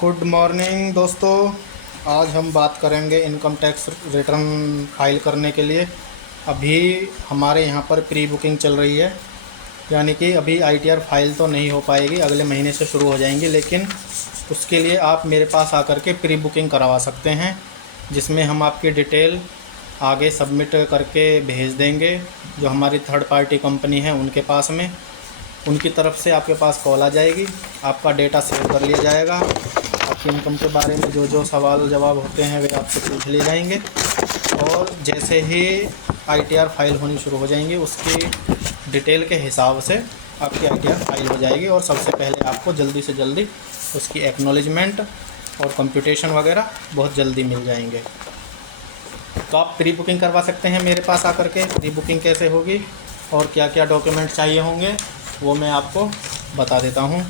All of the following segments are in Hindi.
गुड मॉर्निंग दोस्तों। आज हम बात करेंगे इनकम टैक्स रिटर्न फाइल करने के लिए। अभी हमारे यहाँ पर प्री बुकिंग चल रही है, यानी कि अभी आईटीआर फाइल तो नहीं हो पाएगी, अगले महीने से शुरू हो जाएंगी, लेकिन उसके लिए आप मेरे पास आकर के प्री बुकिंग करवा सकते हैं, जिसमें हम आपकी डिटेल आगे सबमिट करके भेज देंगे जो हमारी थर्ड पार्टी कंपनी है उनके पास में। उनकी तरफ से आपके पास कॉल आ जाएगी, आपका डेटा सेव कर लिया जाएगा, आपकी इनकम के बारे में जो जो सवाल जवाब होते हैं वे आपसे पूछ लिए जाएंगे, और जैसे ही आईटीआर फाइल होनी शुरू हो जाएंगी उसकी डिटेल के हिसाब से आपकी आईटीआर फाइल हो जाएगी, और सबसे पहले आपको जल्दी से जल्दी उसकी एक्नॉलेजमेंट और कंप्यूटेशन वगैरह बहुत जल्दी मिल जाएंगे। तो आप प्री बुकिंग करवा सकते हैं मेरे पास आकर के। प्री बुकिंग कैसे होगी और क्या क्या डॉक्यूमेंट चाहिए होंगे वो मैं आपको बता देता हूँ।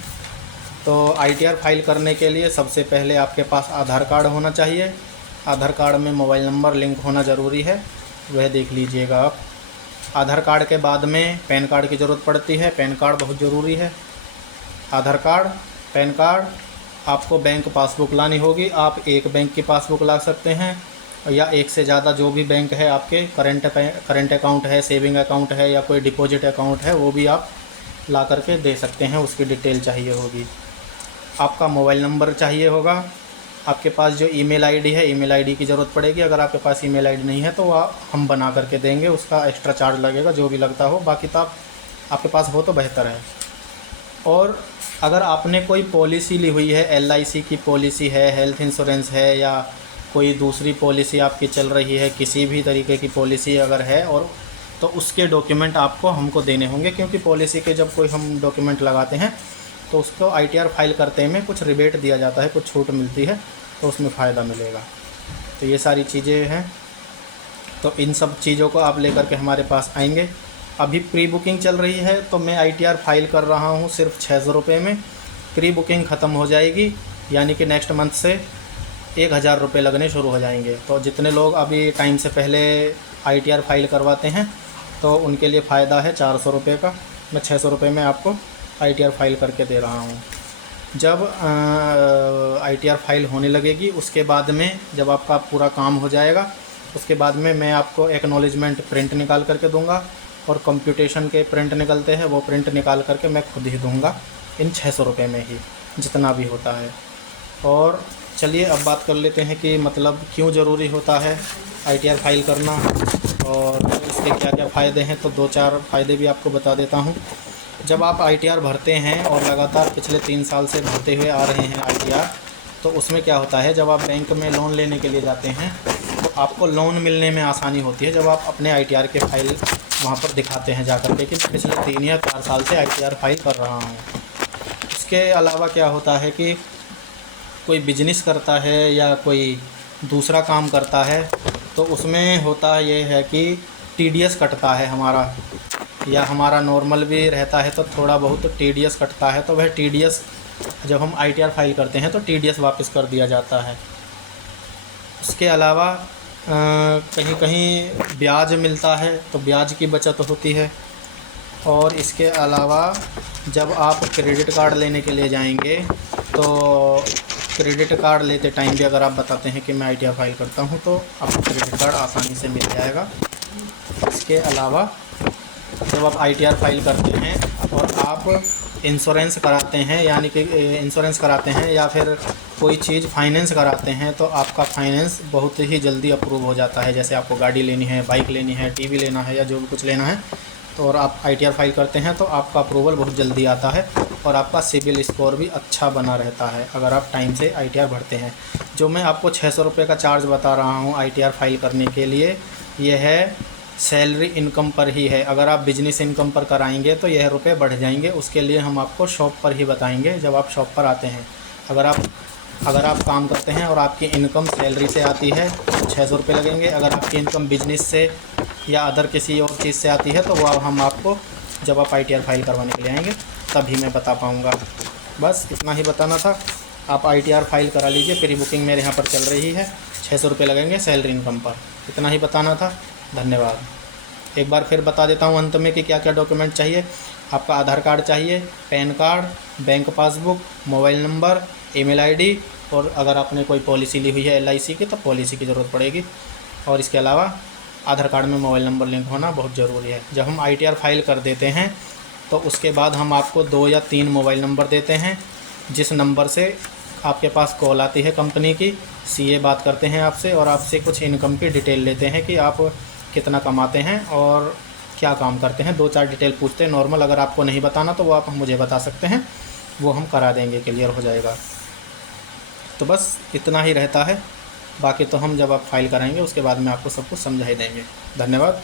तो आईटीआर फाइल करने के लिए सबसे पहले आपके पास आधार कार्ड होना चाहिए। आधार कार्ड में मोबाइल नंबर लिंक होना ज़रूरी है, वह देख लीजिएगा आप। आधार कार्ड के बाद में पैन कार्ड की ज़रूरत पड़ती है, पैन कार्ड बहुत ज़रूरी है। आधार कार्ड, पैन कार्ड, आपको बैंक पासबुक लानी होगी। आप एक बैंक की पासबुक ला सकते हैं या एक से ज़्यादा जो भी बैंक है आपके, करंट अकाउंट है, सेविंग अकाउंट है या कोई डिपॉजिट अकाउंट है, वो भी आप ला करके दे सकते हैं, उसकी डिटेल चाहिए होगी। आपका मोबाइल नंबर चाहिए होगा। आपके पास जो ईमेल आईडी है, ईमेल आईडी की ज़रूरत पड़ेगी। अगर आपके पास ईमेल आईडी नहीं है तो वह हम बना करके देंगे, उसका एक्स्ट्रा चार्ज लगेगा, जो भी लगता हो। बाकी तो आपके पास हो तो बेहतर है। और अगर आपने कोई पॉलिसी ली हुई है, एलआईसी की पॉलिसी है, हेल्थ इंश्योरेंस है, या कोई दूसरी पॉलिसी आपकी चल रही है, किसी भी तरीके की पॉलिसी अगर है, और तो उसके डॉक्यूमेंट आपको हमको देने होंगे, क्योंकि पॉलिसी के जब कोई हम डॉक्यूमेंट लगाते हैं तो उसको आईटीआर फाइल करते में कुछ रिबेट दिया जाता है, कुछ छूट मिलती है, तो उसमें फ़ायदा मिलेगा। तो ये सारी चीज़ें हैं, तो इन सब चीज़ों को आप लेकर के हमारे पास आएंगे। अभी प्री बुकिंग चल रही है तो मैं आईटीआर फाइल कर रहा हूँ सिर्फ 600 रुपये में। प्री बुकिंग ख़त्म हो जाएगी, यानी कि नेक्स्ट मंथ से 1000 रुपये लगने शुरू हो जाएंगे। तो जितने लोग अभी टाइम से पहले आईटीआर फाइल करवाते हैं तो उनके लिए फ़ायदा है 400 रुपये का। मैं 600 रुपये में आपको आईटीआर फाइल करके दे रहा हूँ। जब आईटीआर फाइल होने लगेगी उसके बाद में, जब आपका पूरा काम हो जाएगा उसके बाद में मैं आपको एक्नॉलेजमेंट प्रिंट निकाल करके दूंगा, और कंप्यूटेशन के प्रिंट निकलते हैं, वो प्रिंट निकाल करके मैं खुद ही दूंगा इन 600 रुपये में ही, जितना भी होता है। और चलिए अब बात कर लेते हैं कि मतलब क्यों ज़रूरी होता है आईटीआर फाइल करना और इसके क्या क्या फ़ायदे हैं। तो 2-4 फ़ायदे भी आपको बता देता हूँ। जब आप आईटीआर भरते हैं और लगातार पिछले 3 साल से भरते हुए आ रहे हैं आईटीआर, तो उसमें क्या होता है, जब आप बैंक में लोन लेने के लिए जाते हैं तो आपको लोन मिलने में आसानी होती है, जब आप अपने आईटीआर के फाइल वहाँ पर दिखाते हैं जाकर के कि पिछले 3 या 4 साल से आईटीआर फाइल कर रहा हूँ। इसके अलावा क्या होता है कि कोई बिजनेस करता है या कोई दूसरा काम करता है तो उसमें होता ये है कि टीडीएस कटता है हमारा, या हमारा नॉर्मल भी रहता है तो थोड़ा बहुत टीडीएस कटता है। तो वह टीडीएस जब हम आईटीआर फाइल करते हैं तो टीडीएस वापस कर दिया जाता है। उसके अलावा कहीं कहीं ब्याज मिलता है तो ब्याज की बचत होती है। और इसके अलावा जब आप क्रेडिट कार्ड लेने के लिए जाएंगे तो क्रेडिट कार्ड लेते टाइम भी अगर आप बताते हैं कि मैं आईटीआर फाइल करता हूं तो आपको क्रेडिट कार्ड आसानी से मिल जाएगा। इसके अलावा जब आप आईटीआर फाइल करते हैं और आप इंश्योरेंस कराते हैं, यानी कि इंश्योरेंस कराते हैं या फिर कोई चीज़ फाइनेंस कराते हैं, तो आपका फाइनेंस बहुत ही जल्दी अप्रूव हो जाता है। जैसे आपको गाड़ी लेनी है, बाइक लेनी है, टीवी लेना है या जो भी कुछ लेना है, तो और आप आईटीआर फाइल करते हैं तो आपका अप्रूवल बहुत जल्दी आता है, और आपका सिबिल स्कोर भी अच्छा बना रहता है अगर आप टाइम से आईटीआर भरते हैं। जो मैं आपको 600 रुपये का चार्ज बता रहा हूँ आईटीआर फाइल करने के लिए, यह है सैलरी इनकम पर ही है। अगर आप बिजनेस इनकम पर कराएंगे तो यह रुपये बढ़ जाएंगे, उसके लिए हम आपको शॉप पर ही बताएंगे जब आप शॉप पर आते हैं। अगर आप काम करते हैं और आपकी इनकम सैलरी से आती है तो 600 रुपये लगेंगे। अगर आपकी इनकम बिजनेस से या अदर किसी और चीज़ से आती है तो वह हम आपको जब आप आईटीआर फाइल करवाने के लिए आएंगे तभी मैं बता पाऊँगा। बस इतना ही बताना था। आप आईटीआर फाइल करा लीजिए। प्री बुकिंग मेरे यहाँ पर चल रही है, 600 रुपये लगेंगे सैलरी इनकम पर। इतना ही बताना था। धन्यवाद। एक बार फिर बता देता हूँ अंत में कि क्या क्या डॉक्यूमेंट चाहिए। आपका आधार कार्ड चाहिए, pan card, bank passbook, mobile number, email ID, और अगर आपने कोई पॉलिसी ली हुई है LIC की तो पॉलिसी की ज़रूरत पड़ेगी। और इसके अलावा आधार कार्ड में मोबाइल नंबर लिंक होना बहुत ज़रूरी है। जब हम ITR फाइल कर देते हैं तो उसके बाद हम आपको 2 या 3 मोबाइल नंबर देते हैं, जिस नंबर से आपके पास कॉल आती है कंपनी की, CA बात करते हैं आपसे और आपसे कुछ इनकम की डिटेल लेते हैं कि आप कितना कमाते हैं और क्या काम करते हैं। 2-4 डिटेल पूछते हैं नॉर्मल। अगर आपको नहीं बताना तो वो आप मुझे बता सकते हैं, वो हम करा देंगे, क्लियर हो जाएगा। तो बस इतना ही रहता है, बाकी तो हम जब आप फाइल कराएंगे उसके बाद में आपको सब कुछ समझा ही देंगे। धन्यवाद।